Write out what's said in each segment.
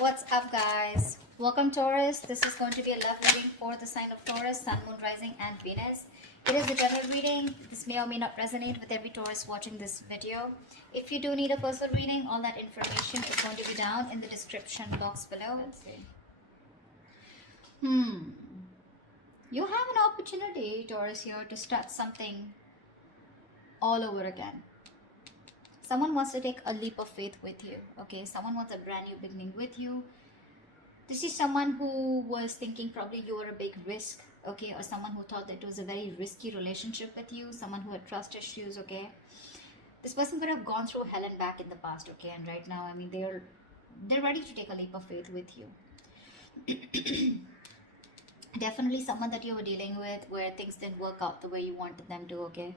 What's up, guys? Welcome, Taurus. This is going to be a love reading for the sign of Taurus, Sun, Moon, Rising, and Venus. It is a general reading. This may or may not resonate with every Taurus watching this video. If you do need a personal reading, all that information is going to be down in the description box below. Let's see. You have an opportunity, Taurus, here to start something all over again. Someone wants to take a leap of faith with you, okay? Someone wants a brand new beginning with you. This is someone who was thinking probably you were a big risk, okay? Or someone who thought that it was a very risky relationship with you, someone who had trust issues, okay? This person could have gone through hell and back in the past, okay? And right now, I mean, they're ready to take a leap of faith with you. Definitely someone that you were dealing with where things didn't work out the way you wanted them to, okay?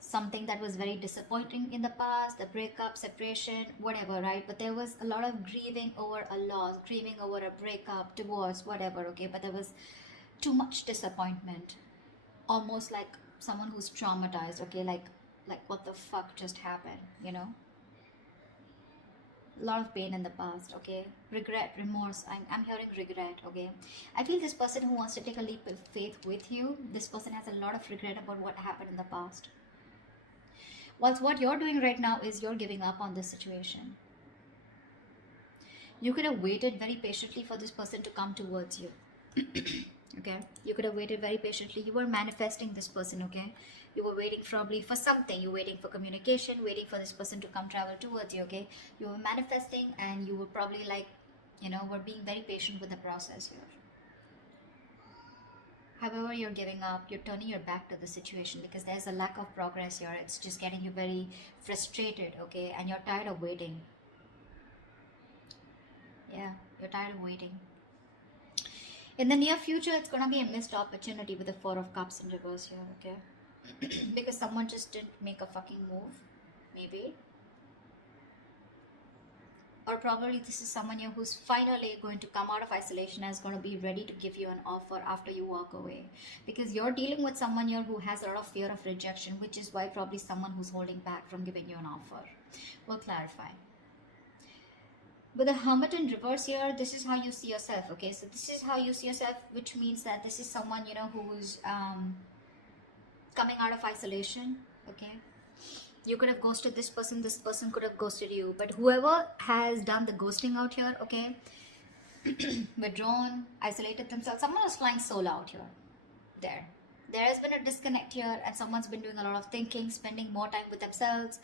Something that was very disappointing in the past, a breakup, separation, whatever, right? But there was a lot of grieving over a loss, grieving over a breakup, divorce, whatever, okay? But there was too much disappointment, almost like someone who's traumatized, okay? Like what the fuck just happened, you know? A lot of pain in the past, okay? Regret, remorse. I'm hearing regret, okay? I feel this person who wants to take a leap of faith with you, this person has a lot of regret about what happened in the past. Whilst what you're doing right now is you're giving up on this situation. You could have waited very patiently for this person to come towards you. Okay? You could have waited very patiently. You were manifesting this person, okay? You were waiting probably for something. You were waiting for communication, waiting for this person to come travel towards you, okay? You were manifesting and you were probably like, were being very patient with the process here. However, you're giving up, you're turning your back to the situation because there's a lack of progress here. It's just getting you very frustrated, okay? And you're tired of waiting. Yeah, you're tired of waiting. In the near future, it's going to be a missed opportunity with the Four of Cups in reverse here, okay? Because someone just didn't make a fucking move, maybe. Or probably this is someone here who's finally going to come out of isolation and is going to be ready to give you an offer after you walk away. Because you're dealing with someone here who has a lot of fear of rejection, which is why probably someone who's holding back from giving you an offer. We'll clarify. With the Hermit in reverse here, this is how you see yourself, okay? So this is how you see yourself, which means that this is someone, who's coming out of isolation, okay? You could have ghosted this person could have ghosted you, but whoever has done the ghosting out here, okay, withdrawn, isolated themselves, someone was flying solo out here. There has been a disconnect here, and someone's been doing a lot of thinking, spending more time with themselves,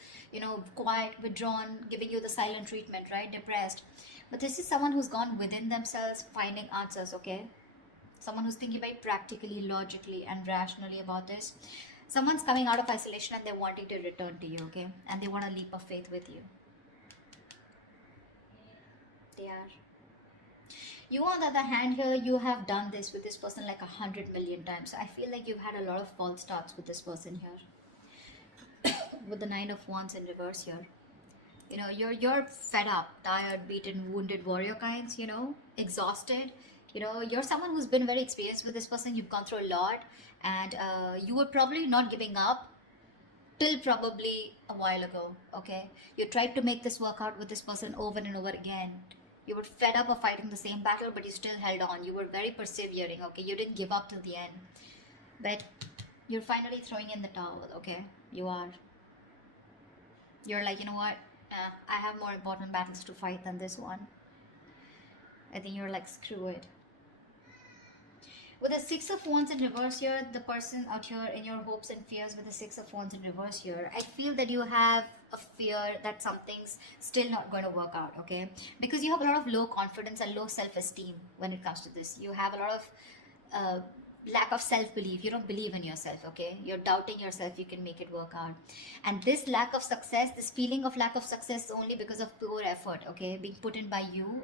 quiet, withdrawn, giving you the silent treatment, right? Depressed. But this is someone who's gone within themselves, finding answers, okay? Someone who's thinking very practically, logically, and rationally about this. Someone's coming out of isolation and they're wanting to return to you, okay? And they want a leap of faith with you. They are. You, on the other hand, here, you have done this with this person like 100 million times. I feel like you've had a lot of false starts with this person here. With the Nine of Wands in reverse here. You're fed up, tired, beaten, wounded warrior kinds, exhausted. You're someone who's been very experienced with this person. You've gone through a lot, and you were probably not giving up till probably a while ago, okay? You tried to make this work out with this person over and over again. You were fed up of fighting the same battle, but you still held on. You were very persevering, okay? You didn't give up till the end. But you're finally throwing in the towel, okay? You are. You're like, you know what? I have more important battles to fight than this one. I think you're like, screw it. With the Six of Wands in reverse here, the person out here in your hopes and fears with the Six of Wands in reverse here, I feel that you have a fear that something's still not going to work out, okay? Because you have a lot of low confidence and low self-esteem when it comes to this. You have a lot of lack of self-belief. You don't believe in yourself, okay? You're doubting yourself you can make it work out. And this lack of success, this feeling of lack of success is only because of poor effort, okay? Being put in by you,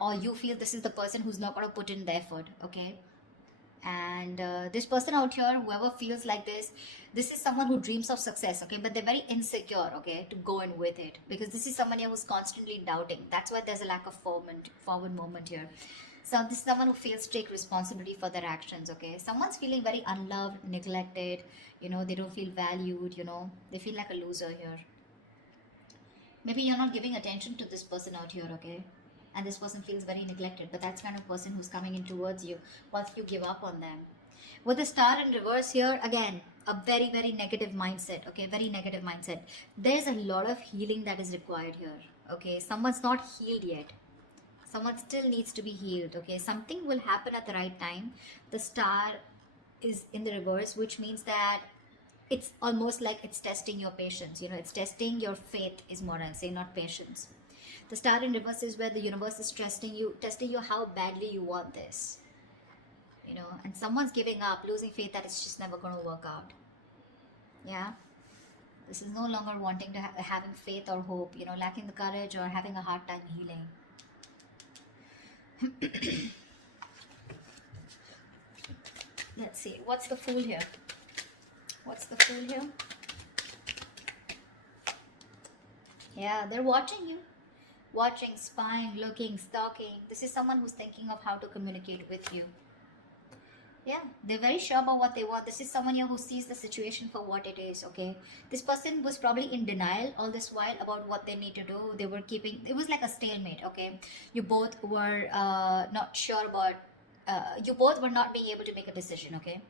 or you feel this is the person who's not going to put in the effort, okay? And this person out here, whoever feels like this is someone who dreams of success, okay? But they're very insecure, okay, to go in with it. Because this is someone here who's constantly doubting. That's why there's a lack of forward movement here. So this is someone who fails to take responsibility for their actions, okay? Someone's feeling very unloved, neglected, they don't feel valued, they feel like a loser here. Maybe you're not giving attention to this person out here, okay? and this person feels very neglected, but that's kind of person who's coming in towards you once you give up on them. With the star in reverse here, again, a very, very negative mindset, okay? Very negative mindset. There's a lot of healing that is required here, okay? Someone's not healed yet. Someone still needs to be healed, okay? Something will happen at the right time. The star is in the reverse, which means that it's almost like it's testing your patience, you know, it's testing your faith is more I'll say, not patience. The star in reverse is where the universe is testing you how badly you want this, you know, and someone's giving up, losing faith that it's just never going to work out. Yeah, this is no longer wanting to having faith or hope, you know, lacking the courage or having a hard time healing. Let's see, what's the Fool here? What's the Fool here? Yeah, they're watching you. Watching, spying, looking, stalking. This is someone who's thinking of how to communicate with you. Yeah, they're very sure about what they want. This is someone here who sees the situation for what it is, okay? This person was probably in denial all this while about what they need to do. They were keeping, it was like a stalemate, okay? You both were not sure about, you both were not being able to make a decision, okay?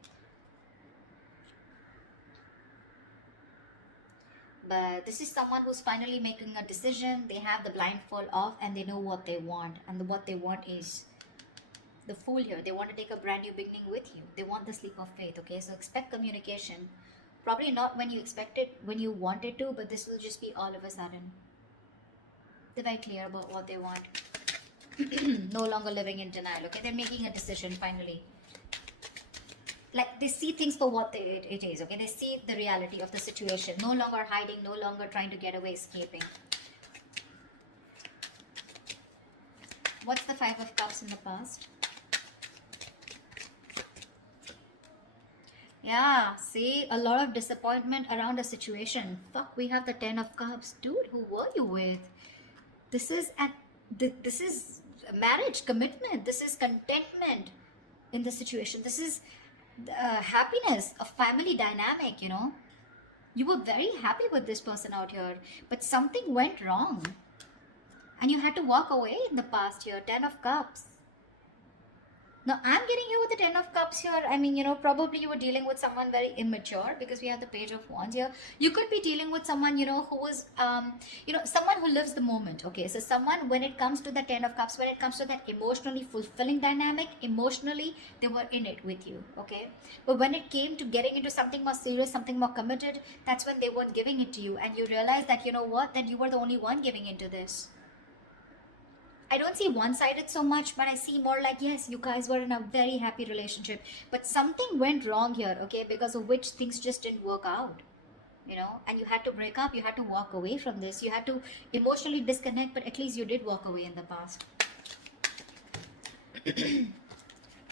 But this is someone who's finally making a decision. They have the blindfold off and they know what they want. And what they want is the Fool here. They want to take a brand new beginning with you. They want the leap of faith, okay? So expect communication. Probably not when you expect it, when you want it to, but this will just be all of a sudden. They're very clear about what they want. No longer living in denial, okay? They're making a decision finally. Like they see things for what it is, okay? They see the reality of the situation. No longer hiding, no longer trying to get away, escaping. What's the Five of Cups in the past? Yeah, see, a lot of disappointment around a situation. Fuck, we have the Ten of Cups. Dude, who were you with? This is marriage, commitment. This is contentment in the situation. This is happiness, a family dynamic, you know. You were very happy with this person out here, but something went wrong. And you had to walk away in the past here. Ten of Cups. Now, I'm getting here with the Ten of Cups here. I mean, you know, probably you were dealing with someone very immature because we have the Page of Wands here. You could be dealing with someone, you know, who was, you know, someone who lives the moment, okay? So someone, when it comes to the Ten of Cups, when it comes to that emotionally fulfilling dynamic, emotionally, they were in it with you, okay? But when it came to getting into something more serious, something more committed, that's when they weren't giving it to you. And you realize that, you know what, that you were the only one giving into this. I don't see one-sided so much, but I see more like, yes, you guys were in a very happy relationship, but something went wrong here, okay, because of which things just didn't work out, you know, and you had to break up, you had to walk away from this, you had to emotionally disconnect, but at least you did walk away in the past.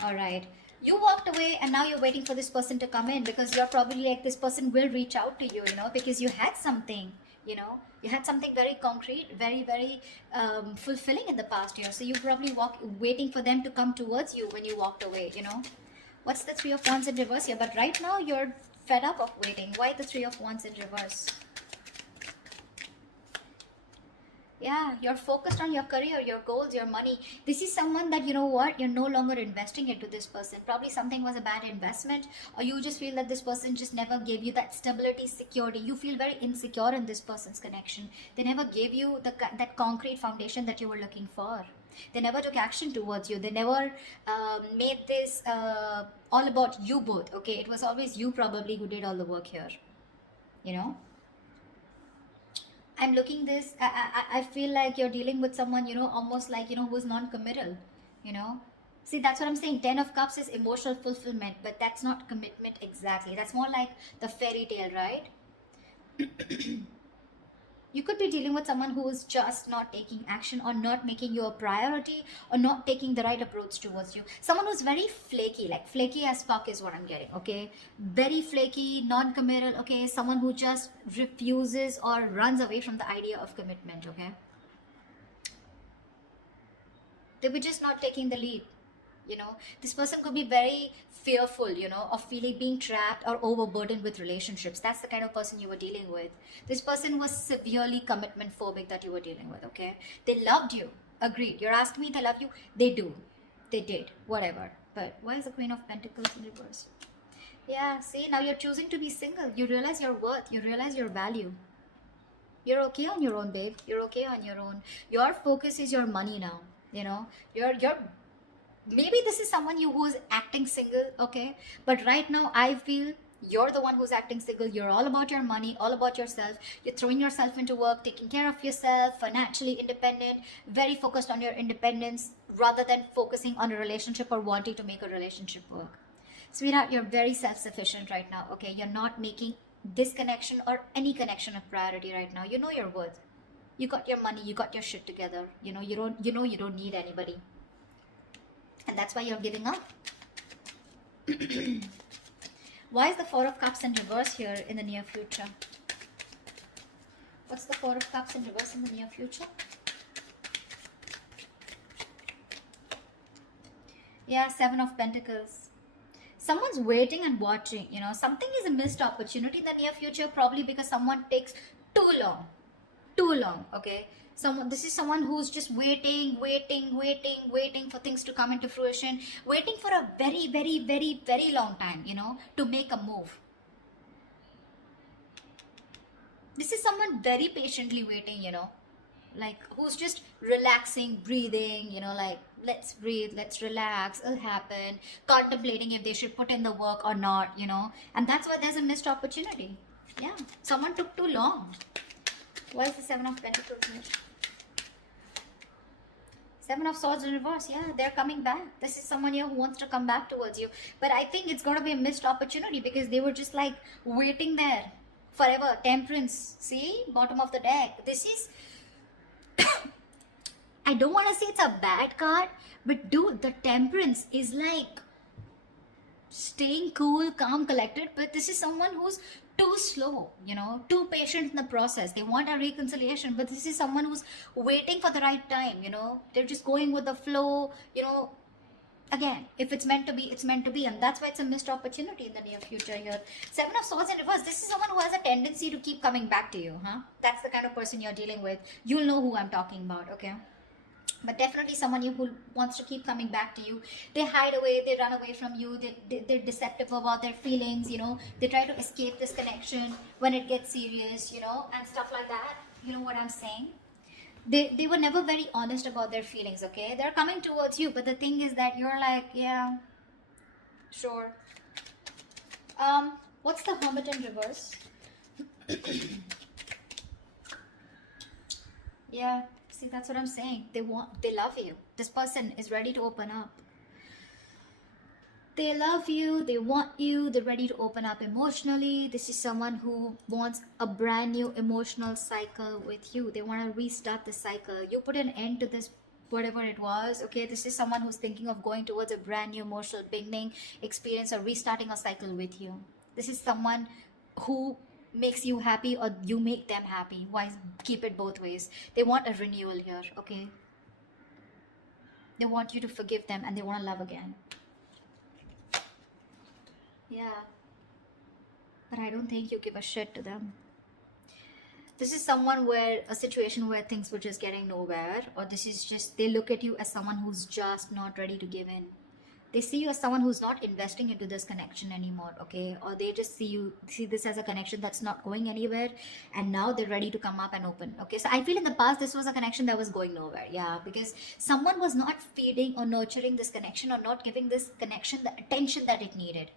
All right. You walked away and now you're waiting for this person to come in because you're probably like, this person will reach out to you, you know, because you had something. You know, you had something very concrete, very, very fulfilling in the past year. So you probably waiting for them to come towards you when you walked away, you know. What's the Three of Wands in reverse here? But right now you're fed up of waiting. Why the Three of Wands in reverse? Yeah, you're focused on your career, your goals, your money. This is someone that, you know what, you're no longer investing into this person. Probably something was a bad investment, or you just feel that this person just never gave you that stability, security. You feel very insecure in this person's connection. They never gave you that concrete foundation that you were looking for. They never took action towards you. They never made this all about you both, okay? It was always you probably who did all the work here, you know? I'm looking this, I feel like you're dealing with someone, you know, almost like, you know, who's non-committal, you know. See, that's what I'm saying. Ten of Cups is emotional fulfillment, but that's not commitment exactly. That's more like the fairy tale, right? You could be dealing with someone who is just not taking action or not making you a priority or not taking the right approach towards you. Someone who's very flaky, like flaky as fuck is what I'm getting, okay? Very flaky, non-committal, okay? Someone who just refuses or runs away from the idea of commitment, okay? They were just not taking the lead, you know? This person could be very fearful, you know, of being trapped or overburdened with relationships. That's the kind of person you were dealing with. This person was severely commitment phobic that you were dealing with, okay? They loved you, Agreed. You're asking me they love you. They do. They did. Whatever. But why is the Queen of Pentacles in reverse? Yeah, see, now you're choosing to be single. You realize your worth. You realize your value. You're okay on your own, babe. You're okay on your own. Your focus is your money now. You know, you're maybe this is someone you who's acting single, okay? But right now I feel you're the one who's acting single. You're all about your money, all about yourself. You're throwing yourself into work, taking care of yourself, financially independent, very focused on your independence rather than focusing on a relationship or wanting to make a relationship work. Sweetheart, you're very self-sufficient right now, okay? You're not making this connection or any connection a priority right now. You know your worth. You got your money, you got your shit together. You know you don't need anybody. And that's why you're giving up. Why is the Four of Cups in reverse here in the near future? What's the Four of Cups in reverse in the near future? Yeah, Seven of Pentacles. Someone's waiting and watching, you know. Something is a missed opportunity in the near future, probably because someone takes too long. Too long, okay? This is someone who's just waiting for things to come into fruition, waiting for a very long time, you know, to make a move. This is someone very patiently waiting, you know, like who's just relaxing, breathing, you know, like let's breathe, let's relax, it'll happen, contemplating if they should put in the work or not, you know. And that's why there's a missed opportunity. Yeah, someone took too long. Why is the Seven of Pentacles here? Seven of Swords in reverse. Yeah, they're coming back. This is someone here who wants to come back towards you. But I think it's going to be a missed opportunity because they were just like waiting there forever. Temperance. See? Bottom of the deck. This is... I don't want to say it's a bad card. But dude, the Temperance is like staying cool, calm, collected. But this is someone who's too slow, you know, too patient in the process. They want a reconciliation, but this is someone who's waiting for the right time, you know. They're just going with the flow, you know. Again, if it's meant to be, it's meant to be, and that's why it's a missed opportunity in the near future here. Seven of Swords in reverse. This is someone who has a tendency to keep coming back to you, huh? That's the kind of person you're dealing with. You'll know who I'm talking about, okay? But definitely someone who wants to keep coming back to you. They hide away, they run away from you, they're deceptive about their feelings, you know. They try to escape this connection when it gets serious, you know, and stuff like that. You know what I'm saying? They were never very honest about their feelings, okay? They're coming towards you, but the thing is that you're like, yeah, sure. What's the Hermit in reverse? Yeah. See, that's what I'm saying. They love you. This person is ready to open up. They love you, they want you, they're ready to open up emotionally. This is someone who wants a brand new emotional cycle with you. They want to restart the cycle. You put an end to this, whatever it was, okay? This is someone who's thinking of going towards a brand new emotional beginning, experience, or restarting a cycle with you. This is someone who makes you happy or you make them happy. Why keep it both ways? They want a renewal here, okay? They want you to forgive them and they want to love again. Yeah. But I don't think you give a shit to them. This is someone where a situation where things were just getting nowhere, or this is just they look at you as someone who's just not ready to give in. They see you as someone who's not investing into this connection anymore, okay? Or they just see this as a connection that's not going anywhere, and now they're ready to come up and open, okay? So I feel in the past this was a connection that was going nowhere, yeah, because someone was not feeding or nurturing this connection or not giving this connection the attention that it needed.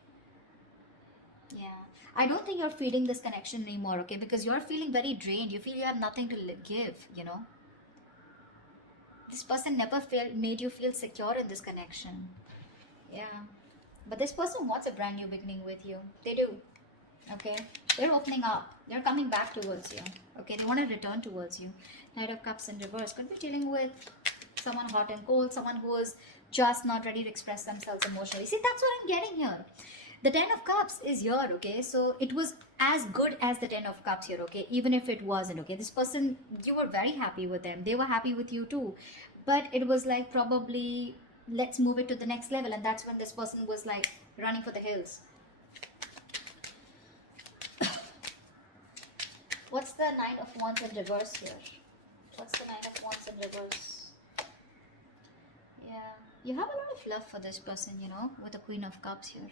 Yeah, I don't think you're feeding this connection anymore, okay? Because you're feeling very drained. You feel you have nothing to give, you know? This person never made you feel secure in this connection. Yeah, but this person wants a brand new beginning with you. They do, okay? They're opening up. They're coming back towards you, okay? They want to return towards you. Knight of Cups in reverse. Could be dealing with someone hot and cold, someone who is just not ready to express themselves emotionally. See, that's what I'm getting here. The Ten of Cups is here, okay? So it was as good as the Ten of Cups here, okay? Even if it wasn't, okay? This person, you were very happy with them. They were happy with you too. But it was like probably, let's move it to the next level. And that's when this person was like running for the hills. What's the Knight of Wands in reverse here? What's the Knight of Wands in reverse? You have a lot of love for this person, with the Queen of Cups here.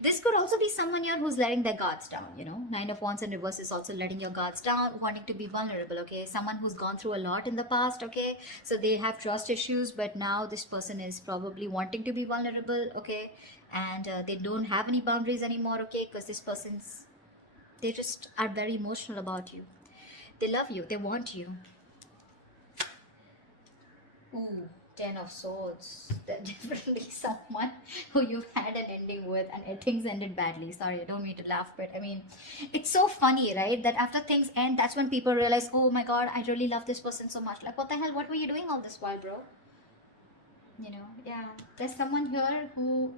This could also be someone here who's letting their guards down, Nine of Wands in reverse is also letting your guards down, wanting to be vulnerable, okay? Someone who's gone through a lot in the past, okay? So they have trust issues, but now this person is probably wanting to be vulnerable, okay? And they don't have any boundaries anymore, okay? Because this person's, they just are very emotional about you. They love you, they want you. Ooh, Ten of Swords. That's definitely someone who you've had an ending with and things ended badly. Sorry, I don't mean to laugh, but I mean, it's so funny, right? That after things end, that's when people realize, oh my god, I really love this person so much. Like, what the hell? What were you doing all this while, bro? Yeah. There's someone here who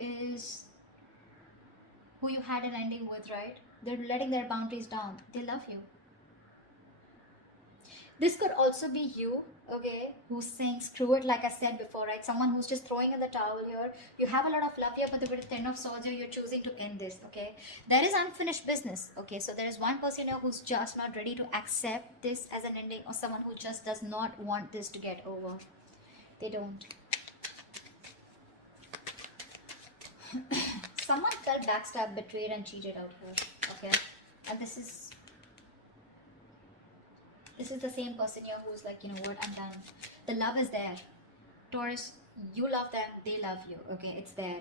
you had an ending with, right? They're letting their boundaries down. They love you. This could also be you, okay, who's saying screw it, like I said before, right? Someone who's just throwing in the towel here. You have a lot of love here, but with the Ten of Swords here, you're choosing to end this, okay? There is unfinished business, okay? So there is one person here who's just not ready to accept this as an ending, or someone who just does not want this to get over. They don't. Someone felt backstabbed, betrayed, and cheated out here, okay? And this is the same person here who's like, you know what, I'm done. The love is there. Taurus, you love them, they love you, okay? It's there.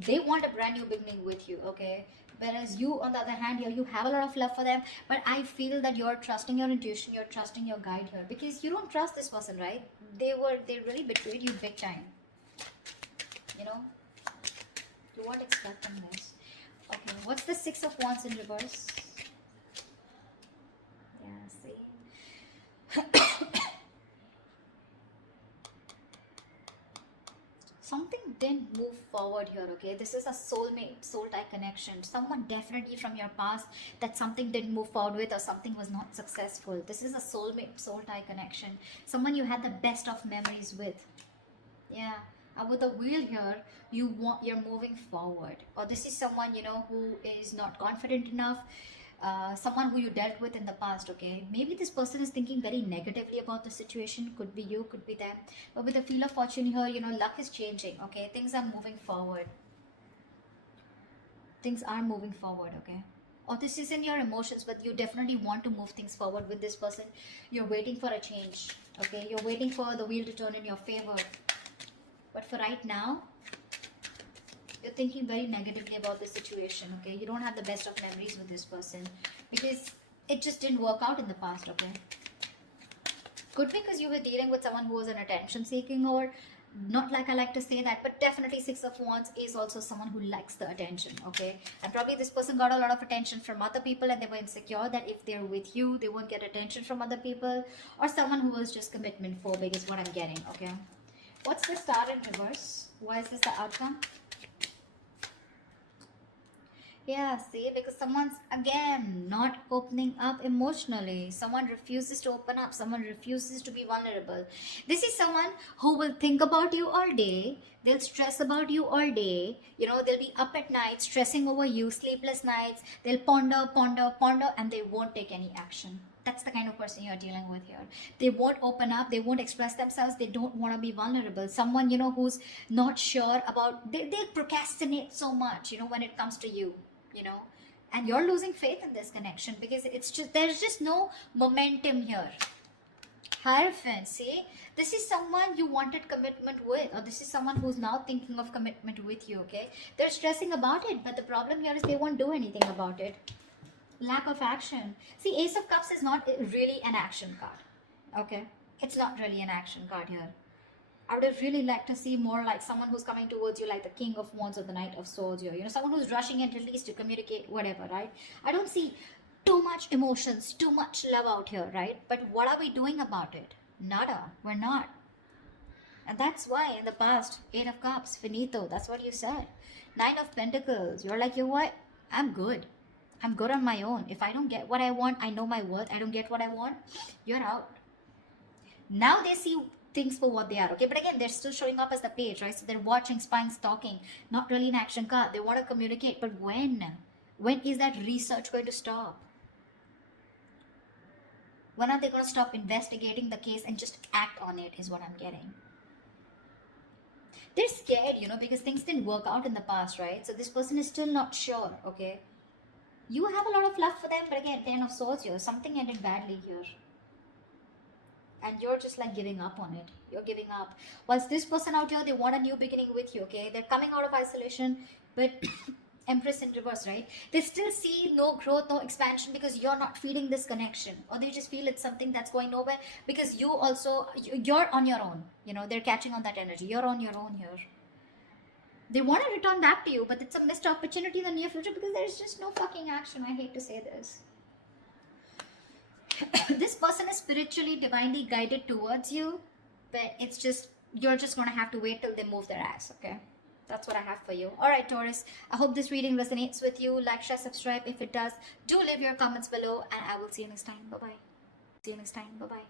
They want a brand new beginning with you, okay? Whereas you, on the other hand, here, you have a lot of love for them, but I feel that you're trusting your intuition, you're trusting your guide here, because you don't trust this person, right? They really betrayed you big time. You weren't expecting this. Okay, what's the Six of Wands in reverse? Yeah, see? Something didn't move forward here, okay? This is a soulmate, soul tie connection. Someone definitely from your past that something didn't move forward with, or something was not successful. This is a soulmate, soul tie connection. Someone you had the best of memories with. Yeah. With the wheel here, you're moving forward, or this is someone who is not confident enough. Someone who you dealt with in the past, okay? Maybe this person is thinking very negatively about the situation. Could be you, could be them. But with the Wheel of Fortune here, luck is changing, okay? Things are moving forward. Things are moving forward, okay? Or this is in your emotions, but you definitely want to move things forward with this person. You're waiting for a change, okay? You're waiting for the wheel to turn in your favor. But for right now, you're thinking very negatively about the situation, okay? You don't have the best of memories with this person because it just didn't work out in the past, okay? Could be because you were dealing with someone who was an attention seeking, or not like I like to say that, but definitely Six of Wands is also someone who likes the attention, okay? And probably this person got a lot of attention from other people and they were insecure that if they're with you, they won't get attention from other people, or someone who was just commitment phobic is what I'm getting, okay? What's the Star in reverse? Why is this the outcome? Yeah, see, because someone's again not opening up emotionally. Someone refuses to open up. Someone refuses to be vulnerable. This is someone who will think about you all day. They'll stress about you all day. They'll be up at night stressing over you, sleepless nights. They'll ponder, ponder, ponder, and they won't take any action. That's the kind of person you're dealing with here. They won't open up. They won't express themselves. They don't want to be vulnerable. Someone, who's not sure about, they procrastinate so much, when it comes to you. And you're losing faith in this connection because there's just no momentum here. Hierophant, see, this is someone you wanted commitment with, or this is someone who's now thinking of commitment with you, okay? They're stressing about it, but the problem here is they won't do anything about it. Lack of action. See, Ace of Cups is not really an action card, okay? It's not really an action card here. I would have really liked to see more like someone who's coming towards you like the King of Wands or the Knight of Swords here. Someone who's rushing in at least to communicate, whatever, right? I don't see too much emotions, too much love out here, right? But what are we doing about it? Nada. We're not. And that's why in the past, Eight of Cups, finito, that's what you said. Nine of Pentacles, you're like, you know what? I'm good. I'm good on my own. If I don't get what I want, I know my worth. I don't get what I want, you're out. Now they see things for what they are, okay? But again, they're still showing up as the page, right? So they're watching, spying, stalking, not really an action card. They want to communicate, but when is that research going to stop? When are they going to stop investigating the case and just act on it is what I'm getting. They're scared, you know, because things didn't work out in the past, right? So this person is still not sure, okay? You have a lot of love for them, but again, Ten of Swords here. Something ended badly here. And you're just like giving up on it. You're giving up. Whilst this person out here, they want a new beginning with you, okay? They're coming out of isolation, but Empress in reverse, right? They still see no growth, no expansion because you're not feeding this connection, or they just feel it's something that's going nowhere because you also, you're on your own. You know, they're catching on that energy. You're on your own here. They want to return back to you, but it's a missed opportunity in the near future because there's just no fucking action. I hate to say this. This person is spiritually, divinely guided towards you, but it's just, you're just gonna have to wait till they move their ass, okay? That's what I have for you. All right, Taurus, I hope this reading resonates with you. Like, share, subscribe. If it does, do leave your comments below, and I will see you next time. Bye bye. See you next time. Bye bye.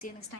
See you next time.